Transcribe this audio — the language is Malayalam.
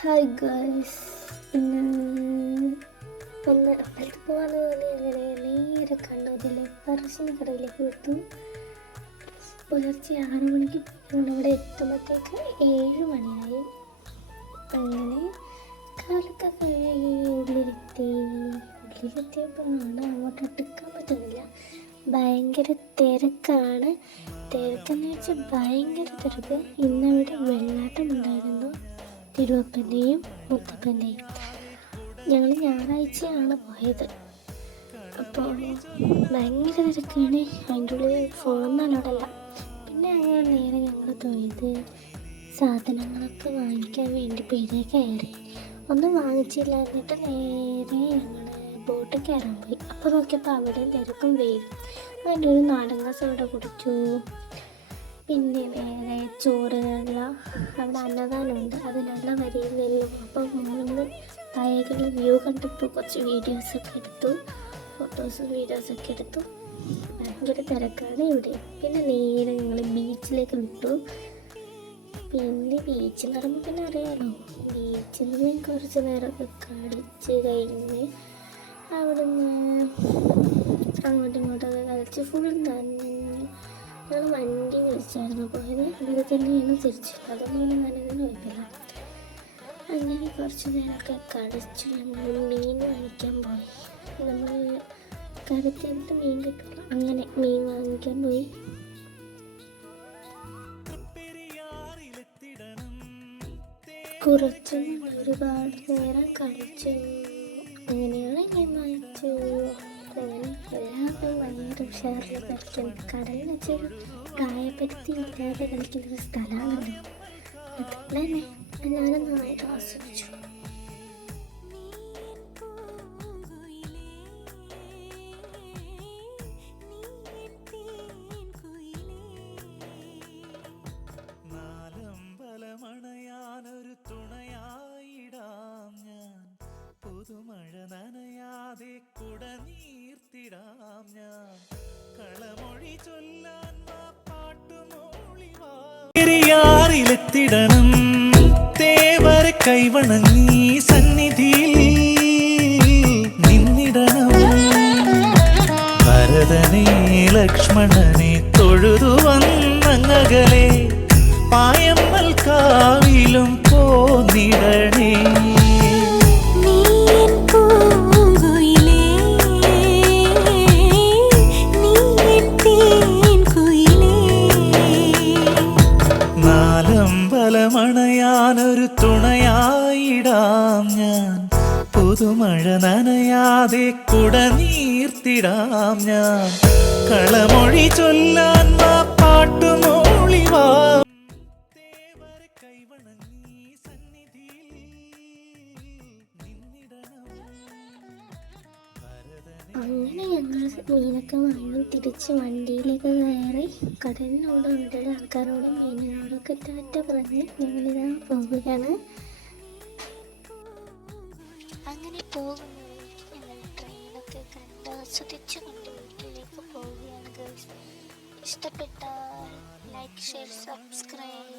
ഹായ് ഗേൾസ്, ഇന്ന് ഒന്ന് അമ്പലത്തിൽ പോകാമെന്ന് തോന്നി. അങ്ങനെ നേരെ കണ്ണൂരിലെ പറശ്ശിനി കടയിലേക്ക് വിട്ടു. പുലർച്ചെ 6 മണിക്ക് ഇവിടെ എത്തുമ്പോഴത്തേക്ക് 7 മണിയായി. അങ്ങനെ കാലൊക്കെ കഴുകി ഉള്ളിലെത്തിയപ്പോഴാണ് അങ്ങോട്ട് എടുക്കാൻ പറ്റുന്നില്ല. ഭയങ്കര തിരക്കാണ്. തിരക്കെന്ന് വെച്ചാൽ ഭയങ്കര തിരക്ക്. ഇന്നവിടെ വെള്ളാട്ടം ഉണ്ടായിരുന്നു, തിരുവപ്പൻ്റെയും മുത്തപ്പൻ്റെയും. ഞങ്ങൾ ഞായറാഴ്ചയാണ് പോയത്. അപ്പോൾ ഭയങ്കര തിരക്കാണ്. അതിൻ്റെ ഉള്ളിൽ ഫോണൊന്നും അലോഡല്ല. പിന്നെ അങ്ങനെ നേരെ ഞങ്ങൾ പോയത് സാധനങ്ങളൊക്കെ വാങ്ങിക്കാൻ വേണ്ടി പേരെ കയറി. ഒന്നും വാങ്ങിച്ചില്ല. എന്നിട്ട് നേരെ ഞങ്ങൾ ബോട്ടിൽ കയറാൻ പോയി. അപ്പോൾ നോക്കിയപ്പോൾ അവിടെ തിരക്കും വെയിലും. അതിൻ്റെ ഒരു നാരങ്ങ സോഡ കുടിച്ചു. പിന്നെ വേറെ ചോറുകള്ള അവിടെ അന്നദാനമുണ്ട്, അതിനുള്ള വരിയിൽ നിന്നും. അപ്പോൾ മൂന്ന് താഴേക്കുള്ള വ്യൂ കണ്ടപ്പോൾ കുറച്ച് വീഡിയോസൊക്കെ എടുത്തു, ഫോട്ടോസും വീഡിയോസൊക്കെ എടുത്തു. ഭയങ്കര തിരക്കാണ് ഇവിടെ. പിന്നെ നേരെ ഞങ്ങൾ ബീച്ചിലേക്ക് വിട്ടു. പിന്നെ ബീച്ചിൽ നടക്കുമ്പോൾ പിന്നെ അറിയാമല്ലോ, ബീച്ചിൽ നിന്ന് കുറച്ച് നേരമൊക്കെ കളിച്ച് കഴിഞ്ഞ് അവിടുന്ന് അങ്ങോട്ടും ഇങ്ങോട്ടൊക്കെ കളിച്ച് ഫുൾ നനഞ്ഞ്. ഞങ്ങൾ വണ്ടി വിളിച്ചായിരുന്നു പോയത്, ഇവിടെ തന്നെയാണ് തിരിച്ചത്. അതൊന്നും നനഞ്ഞൊന്നും കുഴപ്പമില്ല. അങ്ങനെ കുറച്ച് നേരമൊക്കെ കളിച്ചു. ഞങ്ങൾ മീൻ വാങ്ങിക്കാൻ പോയി. നമ്മൾ കരത്തിട്ട് മീൻ കിട്ടില്ല, അങ്ങനെ മീൻ വാങ്ങിക്കാൻ പോയി. കുറച്ച് ഒരുപാട് നേരം കളിച്ചു. അങ്ങനെയാണ് ഞാൻ വാങ്ങിച്ചു. അങ്ങനെ എല്ലാവരും ഭയങ്കര ഉഷാറിൽ കളിക്കുന്നത്. കടലിൽ വെച്ചൊരു പ്രായപരിധി ഇല്ലാതെ കളിക്കുന്നൊരു സ്ഥലമാണല്ലോ. അതുകൊണ്ട് തന്നെ എല്ലാവരും നന്നായിട്ട് ആസ്വദിച്ചു. പുതുമഴ നനയാതെ കുട നീർത്തിടാം ഞാൻ, കളമൊഴി ചൊല്ലാൻ പാട്ടുമോളിവാറിലെത്തിടണം. തേവരെ കൈവണങ്ങി സന്നിധിയിൽ നിന്നിടണം. ഭരതനെ ലക്ഷ്മണനെ തൊഴുതു വന്നങ്ങകലെ പായമ്മൽ കാവിലും പോന്നിടണേ. മണയാനൊരു തുണയായിടാം ഞാൻ, പുതുമഴ നനയാതെ കുട നീർത്തിടാം ഞാൻ, കളമൊഴി ചൊല്ലാൻ പാട്ടുമോളിവാ. തേവരെ കൈവണങ്ങി സന്നിധിയിൽ നിന്നിടണം. അങ്ങനെ ഞങ്ങൾ മീനൊക്കെ വാങ്ങി തിരിച്ച് വണ്ടിയിലേക്ക് കയറി. കടലിനോടും ഇവിടെയുള്ള ആൾക്കാരോടും മീനിനോടൊക്കെ ടാറ്റ പറഞ്ഞ് ഞങ്ങളിതാ പോവുകയാണ്. അങ്ങനെ പോകുന്ന വഴിക്ക് ഞങ്ങൾ ട്രെയിനൊക്കെ കണ്ട് ആസ്വദിച്ച് കൊണ്ട് വീട്ടിലേക്ക് പോവുകയാണ്. ഗേൾസ്, ഇഷ്ടപ്പെട്ടാൽ ലൈക്ക്, ഷെയർ, സബ്സ്ക്രൈബ്.